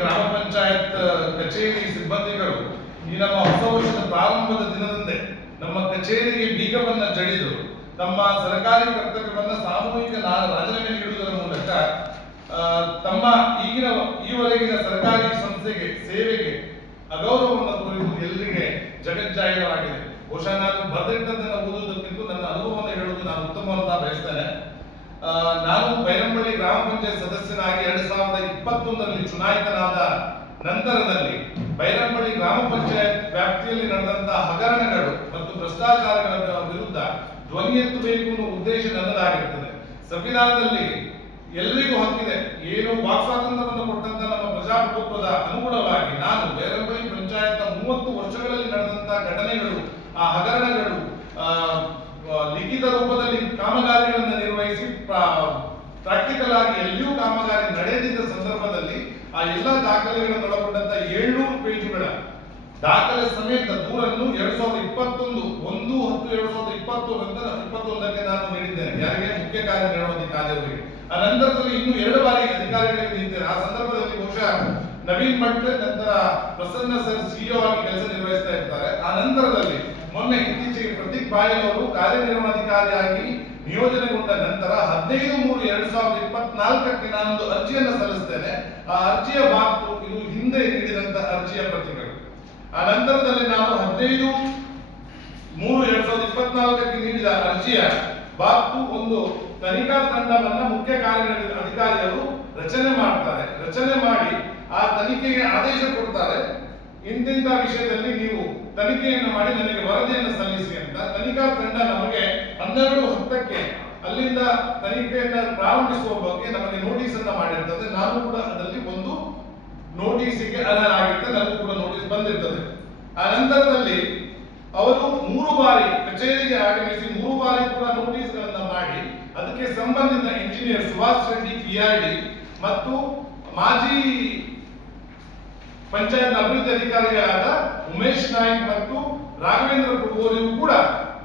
ಗ್ರಾಮ ಪಂಚಾಯತ್ ಕಚೇರಿ ಸಿಬ್ಬಂದಿಗಳು ಈ ನಮ್ಮ ಹೊಸ ವರ್ಷದ ಪ್ರಾರಂಭದ ದಿನದಂದೇ ನಮ್ಮ ಕಚೇರಿಗೆ ಬೀಗವನ್ನ ಜಡಿದು ತಮ್ಮ ಸರ್ಕಾರಿ ಕರ್ತವ್ಯವನ್ನ ಸಾಮೂಹಿಕ ರಾಜೀನಾಮೆ ನೀಡುವುದರ ಮೂಲಕ ತಮ್ಮ ಈವರೆಗಿನ ಸರ್ಕಾರಿ ಸಂಸ್ಥೆಗೆ ಸೇವೆಗೆ ಅಗೌರವವನ್ನು ತೋರಿಸುವುದು ಎಲ್ಲರಿಗೆ ಜಗಜ್ಜಾಹಿರವಾಗಿದೆ. ಬಹುಶಃ ನಾನು ಬರೆದಿಟ್ಟದನ್ನು ಓದುವುದಕ್ಕಿಂತ ನನ್ನ ಅನುಭವವನ್ನು ಹೇಳುವುದು ನಾನು ಉತ್ತಮವಾದ ಬಯಸ್ತೇನೆ. ನಾನು ಬೈರಂಬಳ್ಳಿ ಗ್ರಾಮ ಪಂಚಾಯತ್ ಸದಸ್ಯನಾಗಿ 2021ರಲ್ಲಿ ಚುನಾಯಿತನಾದ ನಂತರದಲ್ಲಿ ಬೈರಂಬಳ್ಳಿ ಗ್ರಾಮ ಪಂಚಾಯತ್ ವ್ಯಾಪ್ತಿಯಲ್ಲಿ ನಡೆದಂತಹ ಹಗರಣಗಳು ಮತ್ತು ಭ್ರಷ್ಟಾಚಾರಗಳ ವಿರುದ್ಧ ಧ್ವನಿ ಎತ್ತಬೇಕು ಅನ್ನೋ ಉದ್ದೇಶ ನನ್ನದಾಗಿರುತ್ತದೆ. ಸಂವಿಧಾನದಲ್ಲಿ ಎಲ್ಲರಿಗೂ ಹಕ್ಕಿದೆ. ಏನು ವಾಕ್ ಸ್ವಾತಂತ್ರ್ಯವನ್ನು ಕೊಟ್ಟಂತ ನಮ್ಮ ಪ್ರಜಾಪ್ರಭುತ್ವದ ಅನುಗುಣವಾಗಿ ನಾನು ಬೈರಂಬಳ್ಳಿ ಪಂಚಾಯತ್ 30 ವರ್ಷಗಳಲ್ಲಿ ನಡೆದಂತಹ ಘಟನೆಗಳು, ಆ ಹಗರಣಗಳು, ಲಿಖಿತ ರೂಪದಲ್ಲಿ ಕಾಮಗಾರಿಗಳನ್ನು ನಿರ್ವಹಿಸಿ ಪ್ರಾಕ್ಟಿಕಲ್ ಆಗಿ ಎಲ್ಲಿಯೂ ಕಾಮಗಾರಿ ನಡೆದಿದ್ದ ಸಂದರ್ಭದಲ್ಲಿ ಆ ಎಲ್ಲ ದಾಖಲೆಗಳನ್ನು ಒಳಗೊಂಡಂತ 700 ಪೇಜುಗಳ ದಾಖಲೆ ಸಮೇತ ದೂರನ್ನು 2021 ನಾನು ನೀಡಿದ್ದೇನೆ. ಯಾರಿಗೆ? ಮುಖ್ಯ ಕಾರ್ಯನಿರ್ವಹಣಾಧಿಕಾರಿಯವರಿಗೆ. ಆ ನಂತರದಲ್ಲಿ ಇನ್ನೂ 2 ಬಾರಿ ಅಧಿಕಾರಿಗಳಿಗೆ ನೀಡಿದ್ದೇನೆ. ಆ ಸಂದರ್ಭದಲ್ಲಿ ಬಹುಶಃ ನವೀನ್ ಭಟ್ ನಂತರ ಪ್ರಸನ್ನ ಸರ್ ಸಿಇಒ ಆಗಿ ಕೆಲಸ ನಿರ್ವಹಿಸ್ತಾ ಇರ್ತಾರೆ. ಆ ನಂತರದಲ್ಲಿ ಮೊನ್ನೆ ಇತ್ತೀಚೆಗೆ ಪ್ರತೀಕ್ ಬಾಯಲ್ ಅವರು ಕಾರ್ಯನಿರ್ವಹಣಾಧಿಕಾರಿಯಾಗಿ ನಿಯೋಜನೆಗೊಂಡ ನಂತರ 15/3/2024ಕ್ಕೆ ನಾನೊಂದು ಅರ್ಜಿಯನ್ನು ಸಲ್ಲಿಸ್ತೇನೆ. ಆ ಅರ್ಜಿಯ ಬಾಕ್ತು ಇದು ಹಿಂದೆ ನೀಡಿದಂತ ಅರ್ಜಿಯ ಪ್ರತಿಗಳು. ಆ ನಂತರದಲ್ಲಿ ನಾನು 15/3/2024ಕ್ಕೆ ನೀಡಿದ ಅರ್ಜಿಯ ಬಾಕ್ತು ಒಂದು ತನಿಖಾ ತಂಡವನ್ನ ಮುಖ್ಯ ಕಾರ್ಯನಿರ್ವಹಣಾಧಿಕಾರಿಗಳು ರಚನೆ ಮಾಡ್ತಾರೆ. ರಚನೆ ಮಾಡಿ ಆ ತನಿಖೆಗೆ ಆದೇಶ ಕೊಡ್ತಾರೆ. ಇಂತಿಂತ ವಿಷಯದಲ್ಲಿ ನೀವು ತನಿಖೆಯನ್ನು ಮಾಡಿ ನನಗೆ ವರದಿಯನ್ನು ಸಲ್ಲಿಸಿ ಅಂತ. ತನಿಖಾ ತಂಡ ನಮಗೆ 12/10ಕ್ಕೆ ಅಲ್ಲಿಂದ ತನಿಖೆಯನ್ನು ಪ್ರಾರಂಭಿಸುವ ಬಗ್ಗೆ ನಮಗೆ ನೋಟಿಸ್ ಅನ್ನ ಮಾಡಿರ್ತದೆ. ನಾನು ಕೂಡ ಅದರಲ್ಲಿ ಒಂದು ನೋಟಿಸಿಗೆ ಅರ್ಹನಾಗಿರ್ತದೆ. ನನಗೂ ಕೂಡ ನೋಟಿಸ್ ಬಂದಿರ್ತದೆ. ಆ ನಂತರದಲ್ಲಿ ಅವರು 3 ಬಾರಿ ಕಚೇರಿಗೆ ಆಗಮಿಸಿ 3 ಬಾರಿ ಕೂಡ ನೋಟಿಸ್ ಗಳನ್ನ ಮಾಡಿ ಅದಕ್ಕೆ ಸಂಬಂಧಿತ ಇಂಜಿನಿಯರ್ ಸುಭಾಷ್ ರೆಡ್ಡಿ PID ಮತ್ತು ಮಾಜಿ ಪಂಚಾಯತ್ ಅಭಿವೃದ್ಧಿ ಅಧಿಕಾರಿಗಳಾದ ಉಮೇಶ್ ನಾಯ್ಕ್ ಮತ್ತು ರಾಘವೇಂದ್ರ ಕುಡುಗೋರಿಗೂ ಕೂಡ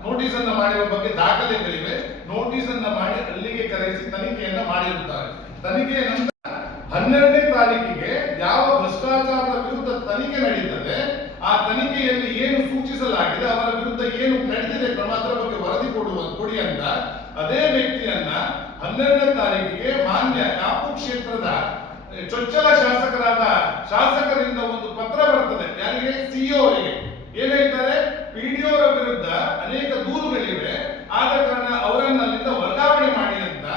ನೋಟಿಸ್ ಅನ್ನ ಮಾಡಿರುವ ಬಗ್ಗೆ ದಾಖಲೆಗಳಿವೆ. ನೋಟಿಸ್ ಅನ್ನ ಮಾಡಿ ಅಲ್ಲಿಗೆ ಕರೆಸಿ ತನಿಖೆಯನ್ನ ಮಾಡಿರುತ್ತಾರೆ. ತನಿಖೆಯ ನಂತರ 12ನೇ ತಾರೀಕಿಗೆ ಯಾವ ಭ್ರಷ್ಟಾಚಾರದ ವಿರುದ್ಧ ತನಿಖೆ ನಡೀತದೆ, ಆ ತನಿಖೆಯಲ್ಲಿ ಏನು ಸೂಚಿಸಲಾಗಿದೆ, ಅವರ ವಿರುದ್ಧ ಏನು ನಡೆದಿದೆ ಕ್ರಮ, ಅದರ ಬಗ್ಗೆ ವರದಿ ಕೊಡಿ ಅಂತ ಅದೇ ವ್ಯಕ್ತಿಯನ್ನ 12ನೇ ತಾರೀಕಿಗೆ ಮಾನ್ಯ ಕಾಪು ಕ್ಷೇತ್ರದ ಚೊಚ್ಚಲ ಶಾಸಕರಿಂದ ಒಂದು ಪತ್ರ ಬರ್ತದೆ. ಯಾರಿಗೆ? ಸಿಇಒ ಅವರಿಗೆ. ಏನ್ ಹೇಳ್ತಾರೆ? PDO ವಿರುದ್ಧ ಅನೇಕ ದೂರುಗಳಿವೆ, ಆದ ಕಾರಣ ಅವರನ್ನ ಅಲ್ಲಿಂದ ವರ್ಗಾವಣೆ ಮಾಡಿ ಅಂತ.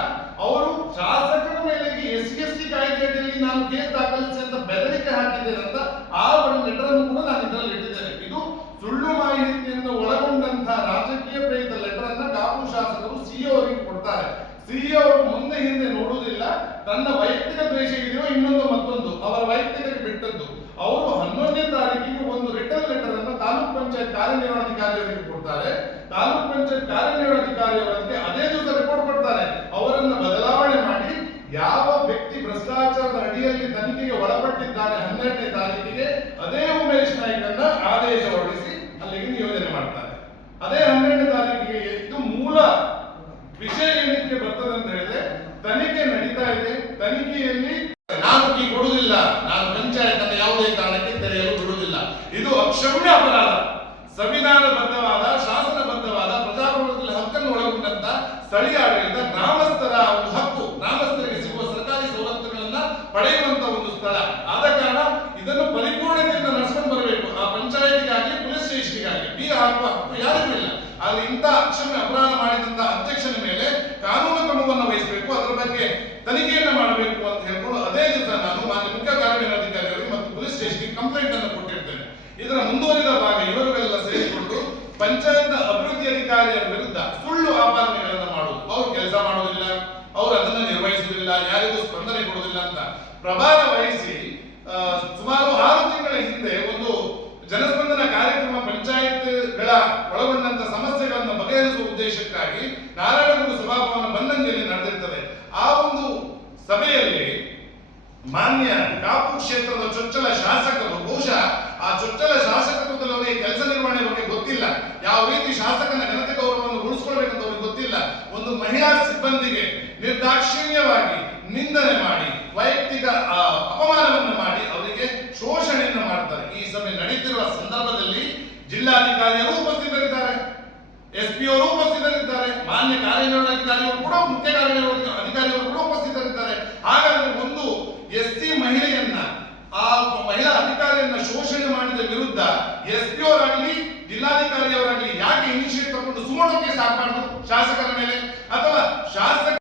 ಅವರು ಶಾಸಕರ ಮೇಲೆ SC ಕಾಯ್ದೆ ಅಡಿಯಲ್ಲಿ ನಾನು ಕೇಸ್ ದಾಖಲಿಸಿ ಅಂತ ಬೆದರಿಕೆ ಹಾಕಿದ್ದೇನೆ ಅಂತ ಆ ಒಂದು ಲೆಟರ್ ಅನ್ನು ಕೂಡ ನಾನು ಇದರಲ್ಲಿ ಇಟ್ಟಿದ್ದೇನೆ. ಇದು ಸುಳ್ಳು ಮಾಹಿತಿಯನ್ನು ಒಳಗೊಂಡಂತಹ ರಾಜಕೀಯ ಪ್ರೇರಿತ ಲೆಟರ್ ಅನ್ನ ಕಾಪು ಶಾಸಕರು ಸಿಇಒ ಅವರಿಗೆ ಕೊಡ್ತಾರೆ. ಸಿಇಒ ಅವರು ಮುಂದೆ ಹಿಂದೆ ನೋಡುವುದಿಲ್ಲ. ತನ್ನ ವೈಯಕ್ತಿಕ ದ್ವೇಷ ಇದೆಯೋ ಇನ್ನೊಂದು ಮತ್ತೊಂದು ಅವರ ವೈಯಕ್ತಿಕಕ್ಕೆ ಬಿಟ್ಟದ್ದು. ಅವರು 11ನೇ ತಾರೀಕಿಗೆ ಒಂದು ರಿಟರ್ನ್ ಲೆಟರ್ ಅನ್ನು ತಾಲೂಕ್ ಪಂಚಾಯತ್ ಕಾರ್ಯನಿರ್ವಹಣಾಧಿಕಾರಿಯವರಿಗೆ ಕೊಡ್ತಾರೆ. ತಾಲೂಕ್ ಪಂಚಾಯತ್ ಕಾರ್ಯನಿರ್ವಹಣಾಧಿಕಾರಿಯವರಿಗೆ ಅದೇ ದಿವಸ ರಿಪೋರ್ಟ್ ಕೊಡ್ತಾರೆ. ಅವರನ್ನು ಬದಲಾವಣೆ ಮಾಡಿ ಯಾವ ವ್ಯಕ್ತಿ ಭ್ರಷ್ಟಾಚಾರದ ಅಡಿಯಲ್ಲಿ ತನಿಖೆಗೆ ಒಳಪಟ್ಟಿದ್ದಾನೆ 12ನೇ ತಾರೀಕಿಗೆ ಅದೇ ಉಮೇಶ್ ನಾಯ್ಕನ್ನ ಆದೇಶ ಹೊರಡಿಸಿ ಅಲ್ಲಿಗೆ ನಿಯೋಜನೆ ಮಾಡ್ತಾರೆ. ಅದೇ 12ನೇ ತಾರೀಕಿಗೆ ಎದ್ದು ಮೂಲ ವಿಷಯ ಏನಕ್ಕೆ ಬರ್ತದೆ ಅಂತ ಹೇಳಿದ್ರೆ, ತನಿಖೆ ನಡೀತಾ ಇದೆ. ತನಿಖೆಯಲ್ಲಿ ನಾನು ಕೀ ಕೊಡುವುದಿಲ್ಲ, ನಾನು ಪಂಚಾಯತ್ ಅನ್ನು ಯಾವುದೇ ಕಾರಣಕ್ಕೆ ತೆರೆಯಲು ಬಿಡುವುದಿಲ್ಲ. ಇದು ಅಕ್ಷಮ್ಯ ಅಪರಾಧ. ಸಂವಿಧಾನಬದ್ಧವಾದ ಶಾಸನಬದ್ಧವಾದ ಪ್ರಜಾಪ್ರಭುತ್ವದಲ್ಲಿ ಹಕ್ಕನ್ನು ಒಳಗೊಂಡಂತ ಸ್ಥಳೀಯ ಆಡಳಿತ, ಗ್ರಾಮಸ್ಥರ ಒಂದು ಹಕ್ಕು, ಗ್ರಾಮಸ್ಥರಿಗೆ ಸಿಗುವ ಸರ್ಕಾರಿ ಸವಲತ್ತುಗಳನ್ನ ಪಡೆಯುವಂತ ಒಂದು ಸ್ಥಳ. ಆದ ಕಾರಣ ಇದನ್ನು ಪರಿಪೂರ್ಣತೆಯಿಂದ ನಡೆಸ್ಕೊಂಡು ಬರಬೇಕು. ಆ ಪಂಚಾಯತಿಗಾಗಿ ಪೊಲೀಸ್ ಸ್ಟೇಷನ್ಗಾಗಿ ಬೀಗ ಹಾಕುವ ಹಕ್ಕು ಯಾರಿಗೂ ಇಲ್ಲ. ಆದ್ರೆ ಇಂಥ ಅಕ್ಷಮ್ಯ ಅಪರಾಧ ಮಾಡಿದಂತ ಅಧ್ಯಕ್ಷನ ಮೇಲೆ ಕಾನೂನು ಕ್ರಮವನ್ನು ವಹಿಸಬೇಕು, ಅದರ ಬಗ್ಗೆ ತನಿಖೆಯನ್ನ ಮಾಡಬೇಕು ಅಂತ ಹೇಳ್ಕೊಂಡು ಅದೇ ದಿವಸ ನಾನು ಮಾನ್ಯ ಮುಖ್ಯ ಕಾರ್ಯನಿರ್ವಹಣಾಧಿಕಾರಿಯವರಿಗೆ ಮತ್ತು ಪೊಲೀಸ್ ಸ್ಟೇಷನ್ಗೆ ಕಂಪ್ಲೇಂಟ್ ಅನ್ನು ಕೊಟ್ಟಿರ್ತೇನೆ. ಇದರ ಮುಂದುವರಿದ ಭಾಗ ಇವರುಗಳೆಲ್ಲ ಸೇರಿಕೊಂಡು ಪಂಚಾಯತ್ ಅಭಿವೃದ್ಧಿ ಅಧಿಕಾರಿಯ ವಿರುದ್ಧ ಸುಳ್ಳು ಆಪಾದನೆಗಳನ್ನ ಮಾಡುವುದು. ಅವರು ಕೆಲಸ ಮಾಡುವುದಿಲ್ಲ, ಅವರು ಅದನ್ನ ನಿರ್ವಹಿಸುವುದಿಲ್ಲ, ಯಾರಿಗೂ ಸ್ಪಂದನೆ ಕೊಡುವುದಿಲ್ಲ ಅಂತ ಪ್ರಭಾರ ವಹಿಸಿ ಸುಮಾರು 6 ತಿಂಗಳ ಹಿಂದೆ ಒಂದು ಜನಸ್ಪಂದನ ಕಾರ್ಯಕ್ರಮ ಪಂಚಾಯತ್ಗಳ ಒಳಗೊಂಡಂತ ಸಮಸ್ಯೆಗಳನ್ನು ಬಗೆಹರಿಸುವ ಉದ್ದೇಶಕ್ಕಾಗಿ ನಾರಾಯಣಗುರು ಸಭಾಭವನ ಬನ್ನಂಜಲಿ ನಡೆದಿರ್ತದೆ. ಆ ಒಂದು ಸಭೆಯಲ್ಲಿ ಮಾನ್ಯ ಕಾಪು ಕ್ಷೇತ್ರದ ಚೊಚ್ಚಲ ಶಾಸಕರು, ಬಹುಶಃ ಆ ಚೊಚ್ಚಲ ಶಾಸಕತ್ವದಲ್ಲಿ ಅವರಿಗೆ ಕೆಲಸ ನಿರ್ವಹಣೆ ಬಗ್ಗೆ ಗೊತ್ತಿಲ್ಲ, ಯಾವ ರೀತಿ ಶಾಸಕನ ಘನತೆ ಗೌರವವನ್ನು ಉಳಿಸ್ಕೊಳ್ಬೇಕಂತ ಅವ್ರಿಗೆ ಗೊತ್ತಿಲ್ಲ. ಒಂದು ಮಹಿಳಾ ಸಿಬ್ಬಂದಿಗೆ ನಿರ್ದಾಕ್ಷಿಣ್ಯವಾಗಿ ನಿಂದನೆ ಮಾಡಿ, ವೈಯಕ್ತಿಕ ಅಪಮಾನವನ್ನು ಮಾಡಿ SP ಅವರು ಉಪಸ್ಥಿತರಿದ್ದಾರೆ, ಮಾನ್ಯ ಕಾರ್ಯನಿರ್ವಹಣಾಧಿಕಾರಿಗಳು ಕೂಡ, ಮುಖ್ಯ ಕಾರ್ಯನಿರ್ವಹಣಾ ಅಧಿಕಾರಿಗಳು ಕೂಡ ಉಪಸ್ಥಿತರಿದ್ದಾರೆ. ಹಾಗಾದ್ರೆ ಒಂದು SC ಮಹಿಳೆಯನ್ನ, ಆ ಮಹಿಳಾ ಅಧಿಕಾರಿಯನ್ನ ಶೋಷಣೆ ಮಾಡಿದ ವಿರುದ್ಧ SP ಅವರಾಗ್ಲಿ ಜಿಲ್ಲಾಧಿಕಾರಿಯವರಾಗ್ಲಿ ಯಾಕೆ ಇನಿಷಿಯೇಟಿವ್ ತಗೊಂಡು ಸುಮೋಟೋ ಕೇಸ್ ಹಾಕಬಾರ್ದು ಶಾಸಕರ ಮೇಲೆ, ಅಥವಾ ಶಾಸಕ